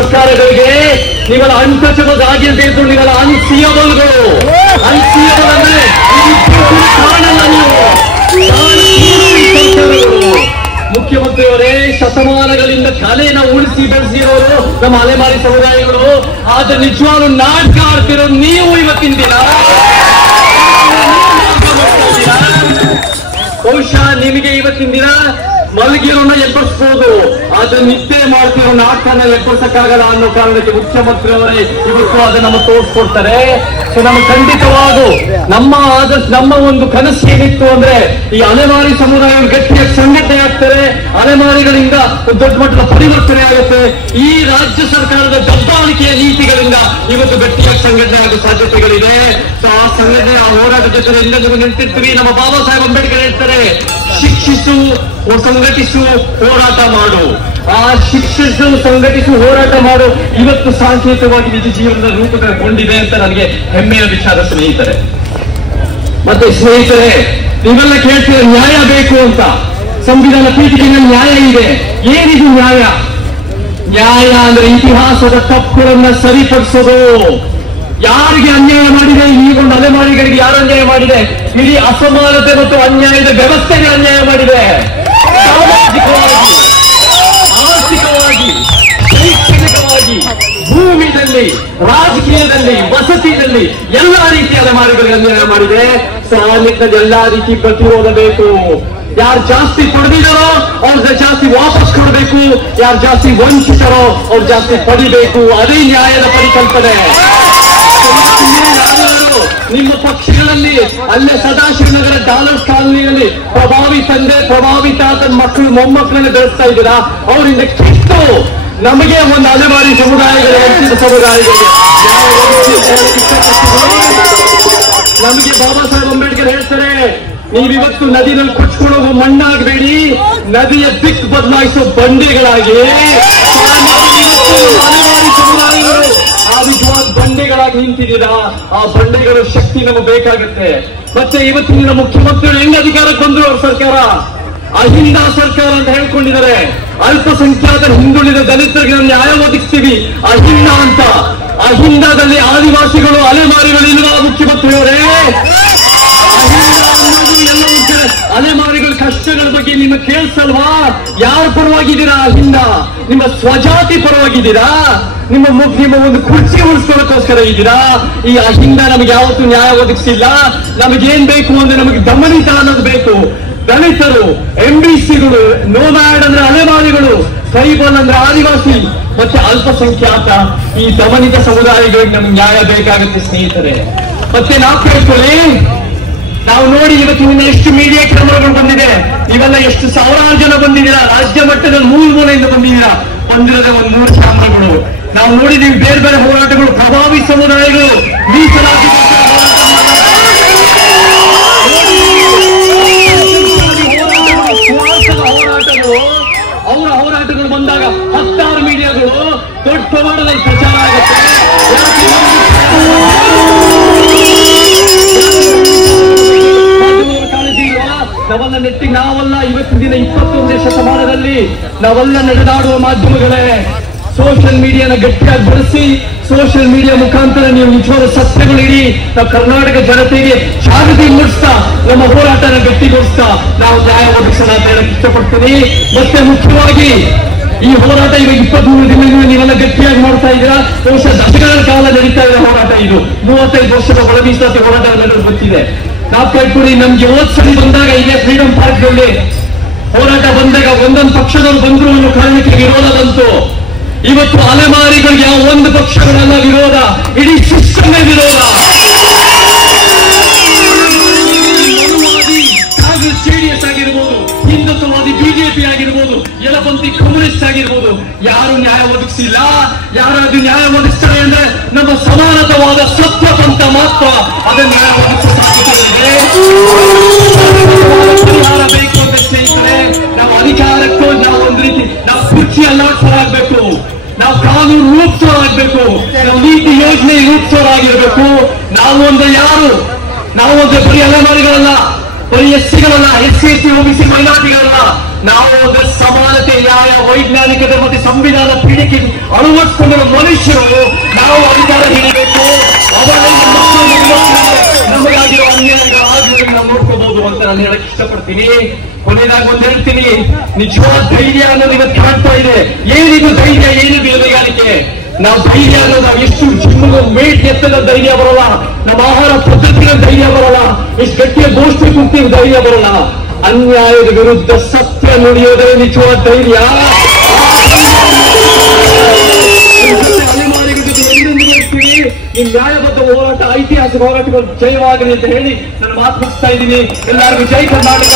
ಸರ್ಕಾರಗಳಿಗೆ ನೀವೆಲ್ಲ ಅನ್ಟಚಬಲ್ ಆಗಿಲ್ಲದೆ ಇದ್ರು ನೀವೆಲ್ಲ ಅನ್ಸಿಯಬಲ್ಗಳು. ಅನ್ಸಿಯಬಲ್ ಅಂದ್ರೆ ಕಾಣಲ್ಲ ನೀವು. ಮುಖ್ಯಮಂತ್ರಿಯವರೇ, ಶತಮಾನಗಳಿಂದ ಕಲೆನ ಉಳಿಸಿ ಬೆಳೆಸಿರೋರು ನಮ್ಮ ಅಲೆಮಾರಿ ಸಮುದಾಯಗಳು. ಆದ್ರೆ ನಿಜವಾಗ್ಲೂ ನಾಟಕ ಆಡ್ತಿರೋರು ನೀವು ಇವತ್ತಿನ ದಿನ. ಬಹುಶಃ ನಿಮಗೆ ಇವತ್ತಿನ ದಿನ ಮಲಗಿರೋನ ಎಬ್ಬರಿಸಬಹುದು, ಆದ್ರೆ ನಿದ್ದೆ ಮಾಡ್ತಿರೋ ನಾಟಕನ ಎಬ್ಬರಿಸಕ್ಕಾಗಲ್ಲ ಅನ್ನೋ ಕಾರಣಕ್ಕೆ ಮುಖ್ಯಮಂತ್ರಿಯವರೇ ಇವತ್ತು ಅದನ್ನ ನಮ್ಮ ತೋರಿಸ್ಕೊಡ್ತಾರೆ. ಸೊ ನಮ್ಗೆ ಖಂಡಿತವಾಗೂ ನಮ್ಮ ಒಂದು ಕನಸು ಏನಿತ್ತು ಅಂದ್ರೆ ಈ ಅಲೆಮಾರಿ ಸಮುದಾಯ ಗಟ್ಟಿಯಾಗಿ ಸಂಘಟನೆ ಆಗ್ತಾರೆ, ಅಲೆಮಾರಿಗಳಿಂದ ದೊಡ್ಡ ಮಟ್ಟದ ಪರಿವರ್ತನೆ ಆಗುತ್ತೆ. ಈ ರಾಜ್ಯ ಸರ್ಕಾರದ ದಬ್ಬಾಳಿಕೆಯ ನೀತಿಗಳಿಂದ ಇವತ್ತು ಗಟ್ಟಿಯಾಗಿ ಸಂಘಟನೆ ಆಗೋ ಸಾಧ್ಯತೆಗಳಿದೆ. ಸೊ ಆ ಸಂಘಟನೆ, ಆ ಹೋರಾಟದ ಜೊತೆ ಎಲ್ಲರಿಗೂ ನಿಂತಿರ್ತೀವಿ. ನಮ್ಮ ಬಾಬಾ ಸಾಹೇಬ್ ಅಂಬೇಡ್ಕರ್ ಹೇಳ್ತಾರೆ, ಶಿಕ್ಷಿಸು, ಸಂಘಟಿಸು, ಹೋರಾಟ ಮಾಡು. ಆ ಶಿಕ್ಷಿಸು, ಸಂಘಟಿಸು, ಹೋರಾಟ ಮಾಡು ಇವತ್ತು ಸಾಂಕೇತಿಕವಾಗಿ ನಿಜ ಜೀವನದ ರೂಪಗೊಂಡಿದೆ ಅಂತ ನನಗೆ ಹೆಮ್ಮೆಯ ವಿಚಾರ ಸ್ನೇಹಿತರೆ. ಮತ್ತೆ ಸ್ನೇಹಿತರೆ, ನೀವೆಲ್ಲ ಕೇಳ್ತೀರ ನ್ಯಾಯ ಬೇಕು ಅಂತ. ಸಂವಿಧಾನ ಪೀಠಿಕೆಯಲ್ಲಿ ನ್ಯಾಯ ಇದೆ. ಏನಿದು ನ್ಯಾಯ? ನ್ಯಾಯ ಅಂದ್ರೆ ಇತಿಹಾಸದ ತಪ್ಪುಗಳನ್ನ ಸರಿಪಡಿಸೋದು. ಯಾರಿಗೆ ಅನ್ಯಾಯ ಮಾಡಿದೆ, ಈ ಒಂದು ಅಲೆಮಾರಿಗಳಿಗೆ ಯಾರು ಅನ್ಯಾಯ ಮಾಡಿದೆ? ಇಡೀ ಅಸಮಾನತೆ ಮತ್ತು ಅನ್ಯಾಯದ ವ್ಯವಸ್ಥೆಗೆ ಅನ್ಯಾಯ ಮಾಡಿದೆ. ಸಾಮಾಜಿಕವಾಗಿ, ಆರ್ಥಿಕವಾಗಿ, ಶೈಕ್ಷಣಿಕವಾಗಿ, ಭೂಮಿಯಲ್ಲಿ, ರಾಜಕೀಯದಲ್ಲಿ, ವಸತಿಯಲ್ಲಿ ಎಲ್ಲಾ ರೀತಿಯ ಅಲೆಮಾರಿಗಳಿಗೆ ಅನ್ಯಾಯ ಮಾಡಿದೆ. ಸೊ ಆ ನಿಟ್ಟಿನಲ್ಲಿ ಎಲ್ಲಾ ರೀತಿ ಪ್ರತಿರೋಧ ಬೇಕು. ಯಾರು ಜಾಸ್ತಿ ಪಡೆದಿದ್ದಾರೋ ಅವ್ರಿಗೆ ಜಾಸ್ತಿ ವಾಪಸ್ ಕೊಡಬೇಕು, ಯಾರು ಜಾಸ್ತಿ ವಂಚಿತರೋ ಅವ್ರು ಜಾಸ್ತಿ ಪಡಿಬೇಕು. ಅದೇ ನ್ಯಾಯದ ಪರಿಕಲ್ಪನೆ. ನಿಮ್ಮ ಪಕ್ಷಗಳಲ್ಲಿ ಅಲ್ಲೇ ಸದಾಶಿವನಗರ ಡಾಲರ್ಸ್ ಕಾಲನಿಯಲ್ಲಿ ಪ್ರಭಾವಿ ತಂದೆ, ಪ್ರಭಾವಿ ತಾತನ ಮಕ್ಕಳು, ಮೊಮ್ಮಕ್ಕಳನ್ನ ಬೆಳೆಸ್ತಾ ಇದ್ದೀರಾ. ಅವರಿಂದ ಕಿತ್ತು ನಮಗೆ ಒಂದು ಅಲೆಮಾರಿ ಸಮುದಾಯಗಳ ವಂಚಿತ ಸಮುದಾಯಗಳಿಗೆ ನಮಗೆ ಬಾಬಾ ಸಾಹೇಬ್ ಅಂಬೇಡ್ಕರ್ ಹೇಳ್ತಾರೆ, ನೀವಿವತ್ತು ನದಿನಲ್ಲಿ ಕೊಚ್ಕೊಳ್ಳೋ ಮಣ್ಣಾಗಬೇಡಿ, ನದಿಯ ದಿಕ್ಕು ಬದಲಾಯಿಸೋ ಬಂಡೆಗಳಾಗಿ ಅಲೆಮಾರಿ ಸಮುದಾಯಗಳು ಆ ವಿಧವಾದ ಬಂಡೆಗಳಾಗಿ ನಿಂತಿದ್ದೀರಾ. ಆ ಬಂಡೆಗಳ ಶಕ್ತಿ ನಮಗೆ ಬೇಕಾಗುತ್ತೆ. ಮತ್ತೆ ಇವತ್ತಿನ ಮುಖ್ಯಮಂತ್ರಿಗಳು ಹೆಂಗ್ ಅಧಿಕಾರಕ್ಕೆ ಬಂದ್ರು? ಅವ್ರ ಸರ್ಕಾರ ಅಹಿಂದ ಸರ್ಕಾರ ಅಂತ ಹೇಳ್ಕೊಂಡಿದ್ದಾರೆ. ಅಲ್ಪಸಂಖ್ಯಾತರ, ಹಿಂದುಳಿದ ದಲಿತರಿಗೆ ನಾವು ನ್ಯಾಯ ಒದಗಿಸ್ತೀವಿ ಅಹಿಂದ ಅಂತ. ಅಹಿಂದದಲ್ಲಿ ಆದಿವಾಸಿಗಳು, ಅಲೆಮಾರಿಗಳು ಇಲ್ವಾ ಮುಖ್ಯಮಂತ್ರಿಯವರೇ? ಅಲೆಮಾರಿಗಳ ಕಷ್ಟಗಳ ಬಗ್ಗೆ ನಿಮ್ಮ ಕೇಳಿಸಲ್ವಾ? ಯಾರ ಪರವಾಗಿದ್ದೀರಾ? ಅಹಿಂದ ನಿಮ್ಮ ಸ್ವಜಾತಿ ಪರವಾಗಿದ್ದೀರಾ? ನಿಮ್ಮ ಒಂದು ಕುರ್ಚಿ ಉಳಿಸ್ಕೊಳ್ಳೋಕ್ಕೋಸ್ಕರ ಇದ್ದೀರಾ? ಈ ಅಹಿಂದ ನಮಗೆ ಯಾವತ್ತೂ ನ್ಯಾಯ ಒದಗಿಸಿಲ್ಲ. ನಮಗೇನ್ ಬೇಕು ಅಂದ್ರೆ ನಮಗೆ ದಮನಿತ ಅನ್ನೋದು ಬೇಕು. ದಲಿತರು, ಎಂಬಿಸಿಗಳು, ನೋಮ್ಯಾಡ್ ಅಂದ್ರೆ ಅಲೆಮಾರಿಗಳು, ಟ್ರೈಬಲ್ ಅಂದ್ರೆ ಆದಿವಾಸಿ, ಮತ್ತೆ ಅಲ್ಪಸಂಖ್ಯಾತ, ಈ ದಮನಿತ ಸಮುದಾಯಗಳಿಗೆ ನಮ್ಗೆ ನ್ಯಾಯ ಬೇಕಾಗುತ್ತೆ ಸ್ನೇಹಿತರೆ. ಮತ್ತೆ ನಾವು ಕೇಳ್ಕೊಳ್ಳಿ, ನಾವು ನೋಡಿ ಇವತ್ತಿನ ಎಷ್ಟು ಮೀಡಿಯಾ ಕ್ಯಾಮರಾಗಳು ಬಂದಿದೆ. ಇವೆಲ್ಲ ಎಷ್ಟು ಸಾವಿರಾರು ಜನ ಬಂದಿದ್ದೀರಾ, ರಾಜ್ಯ ಮಟ್ಟದಲ್ಲಿ ಮೂಲೆಯಿಂದ ಬಂದಿದ್ದೀರಾ. ಬಂದಿರೋದೇ ಒಂದು 3 ಕ್ಯಾಮರಾಗಳು. ನಾವು ನೋಡಿದೀವಿ ಬೇರೆ ಬೇರೆ ಹೋರಾಟಗಳು, ಪ್ರಭಾವಿ ಸಮುದಾಯಗಳು, ಮೀಸಲಾತಿ ಹೋರಾಟಗಳು, ಅವರ ಹೋರಾಟಗಳು ಬಂದಾಗ 10 ಮೀಡಿಯಾಗಳು ದೊಡ್ಡ ಪ್ರಮಾಣದಲ್ಲಿ ಪ್ರಚಾರ ಆಗುತ್ತೆ. ನಾವೆಲ್ಲ ನೆಟ್ಟಿಗೆ ನಾವೆಲ್ಲ ಇವತ್ತಿನ ದಿನ 21ನೇ ಶತಮಾನದಲ್ಲಿ ನಾವೆಲ್ಲ ನಡೆದಾಡುವ ಮಾಧ್ಯಮಗಳೇ ಸೋಷಿಯಲ್ ಮೀಡಿಯಾನ ಗಟ್ಟಿಯಾಗಿ ಬಳಸಿ, ಸೋಷಿಯಲ್ ಮೀಡಿಯಾ ಮುಖಾಂತರ ನೀವು ನಿಜವಾದ ಸತ್ಯಗಳಿಡಿ. ನಾವು ಕರ್ನಾಟಕ ಜನತೆಗೆ ಜಾಗೃತಿ ಮೂಡಿಸ್ತಾ ನಮ್ಮ ಹೋರಾಟನ ಗಟ್ಟಿಗೊಳಿಸ್ತಾ ನಾವು ನ್ಯಾಯ ಒದಗಿಸೋಣ ಅಂತ ಹೇಳಕ್ ಇಷ್ಟಪಡ್ತೀನಿ. ಮತ್ತೆ ಮುಖ್ಯವಾಗಿ ಈ ಹೋರಾಟ ಇವಾಗ 23 ದಿನದಿಂದ ನೀವೆಲ್ಲ ಗಟ್ಟಿಯಾಗಿ ಮಾಡ್ತಾ ಇದ್ದೀರಾ. ಬಹುಶಃ ದಶಕಗಳ ಕಾಲ ನಡೀತಾ ಇರೋ ಹೋರಾಟ ಇದು. 35 ವರ್ಷದ ಒಳ ಮೀಸಲಾತಿ ಹೋರಾಟ ಎಲ್ಲರಿಗೂ ಗೊತ್ತಿದೆ. ನಾವು ಕೇಳ್ಕೊಡಿ, ನಮ್ಗೆ ಸರಿ ಬಂದಾಗ ಇದೇ ಫ್ರೀಡಂ ಪಾರ್ಕ್ ನಲ್ಲಿ ಹೋರಾಟ ಬಂದಾಗ ಒಂದೊಂದು ಪಕ್ಷದವರು ಬಂದ್ರು ಅನ್ನೋ ಕಾರಣಕ್ಕೆ ವಿರೋಧ ಬಂತು. ಇವತ್ತು ಅಲೆಮಾರಿಗಳಿಗೆ ಯಾವ ಒಂದು ಪಕ್ಷಗಳೆಲ್ಲ ವಿರೋಧ, ಇಡೀ ಸಿಸ್ಟಮೇ ವಿರೋಧ. ಕಾಂಗ್ರೆಸ್ ಜೆಡಿಎಸ್ ಆಗಿರ್ಬೋದು, ಹಿಂದುತ್ವವಾದಿ ಬಿಜೆಪಿ ಆಗಿರ್ಬೋದು, ಎಡಪಂಥಿ ಕಮ್ಯುನಿಸ್ಟ್ ಆಗಿರ್ಬೋದು, ಯಾರು ನ್ಯಾಯ ಒದಗಿಸಿಲ್ಲ. ಯಾರಾದ್ರೂ ನ್ಯಾಯ ಒದಗಿಸ್ತಾರೆ ಅಂದ್ರೆ ನಮ್ಮ ಸಮಾನತವಾದ ಸತ್ಯ ಪಂಥ ಮಾತ್ರ ಅದನ್ನ ನ್ಯಾಯ ಒದಗಿಸುವ ಸಾಧ್ಯತೆ ಇದೆ. ಪರಿಹಾರ ಬೇಕು ಅಂತ ಸ್ನೇಹಿತರೆ, ನಾವು ಅಧಿಕಾರಕ್ಕೂ ನಾವು ಒಂದ್ ರೀತಿ ನಾವು ಕುರ್ಚಿ ಅಲ್ಲಾಡ್ಸೋರಾಗಬೇಕು, ನಾವು ಕಾನೂನು ರೂಪಿಸೋರಾಗಬೇಕು, ನಾವು ನೀತಿ ಯೋಜನೆ ರೂಪಿಸೋರಾಗಿರ್ಬೇಕು. ನಾವು ಒಂದು ಬರೀ ಅಲೆಮಾರಿಗಳಲ್ಲ, ಬರೀ ಎಸ್ಸಿಗಳಲ್ಲ, SC, ST, OBC ಮೈನಾರಿಟಿಗಳಲ್ಲ, ನಾವು ಒಂದು ಸಮಾನತೆ, ನ್ಯಾಯ, ವೈಜ್ಞಾನಿಕತೆ ಮತ್ತೆ ಸಂವಿಧಾನ ಪೀಳಿಗೆ ಅಳವಡಿಸಿಕೊಂಡಿರುವ ಮನುಷ್ಯರು ನಾವು ಅಧಿಕಾರ ಹಿಡಿಬೇಕು. ನಮಗಾಗಿರೋ ಅನ್ಯಾಯಗಳಾಗುವುದನ್ನು ನಾವು ನೋಡ್ಕೋಬಹುದು ಅಂತ ನಾನು ಹೇಳಕ್ ಇಷ್ಟಪಡ್ತೀನಿ. ಕೊನೆಯದಾಗಿ ಒಂದು ಹೇಳ್ತೀನಿ, ನಿಜವಾದ ಧೈರ್ಯ ಅನ್ನೋದು ಇವತ್ತು ಕಾಣ್ತಾ ಇದೆ. ಏನಿದು ಧೈರ್ಯ, ಏನಿದು ಇಳುವರಿಗಾರಿಕೆ? ನಾವು ಧೈರ್ಯ ಅನ್ನೋದು ಎಷ್ಟು ಜಿಮ್ಗೆ ವೇಟ್ ಎತ್ತದ ಧೈರ್ಯ ಬರಲ್ಲ, ನಮ್ಮ ಆಹಾರ ಪದ್ಧತಿಗಳ ಧೈರ್ಯ ಬರಲ್ಲ, ಎಷ್ಟು ಗಟ್ಟಿಯ ಗೋಷ್ಠಿ ಕುಂತಿನ ಧೈರ್ಯ ಬರಲ್ಲ. ಅನ್ಯಾಯದ ವಿರುದ್ಧ ಸತ್ಯ ನುಡಿಯೋದೇ ನಿಜವಾದ ಧೈರ್ಯ. ಈ ನ್ಯಾಯಬದ್ಧ ಹೋರಾಟ, ಐತಿಹಾಸಿಕ ಹೋರಾಟಗಳು ಜಯವಾಗಲಿ ಅಂತ ಹೇಳಿ ನನ್ನ ಮಾತು ಮುಗಿಸ್ತಾ ಇದ್ದೀನಿ. ಎಲ್ಲರಿಗೂ ಜೈ ಕರ್ನಾಟಕ.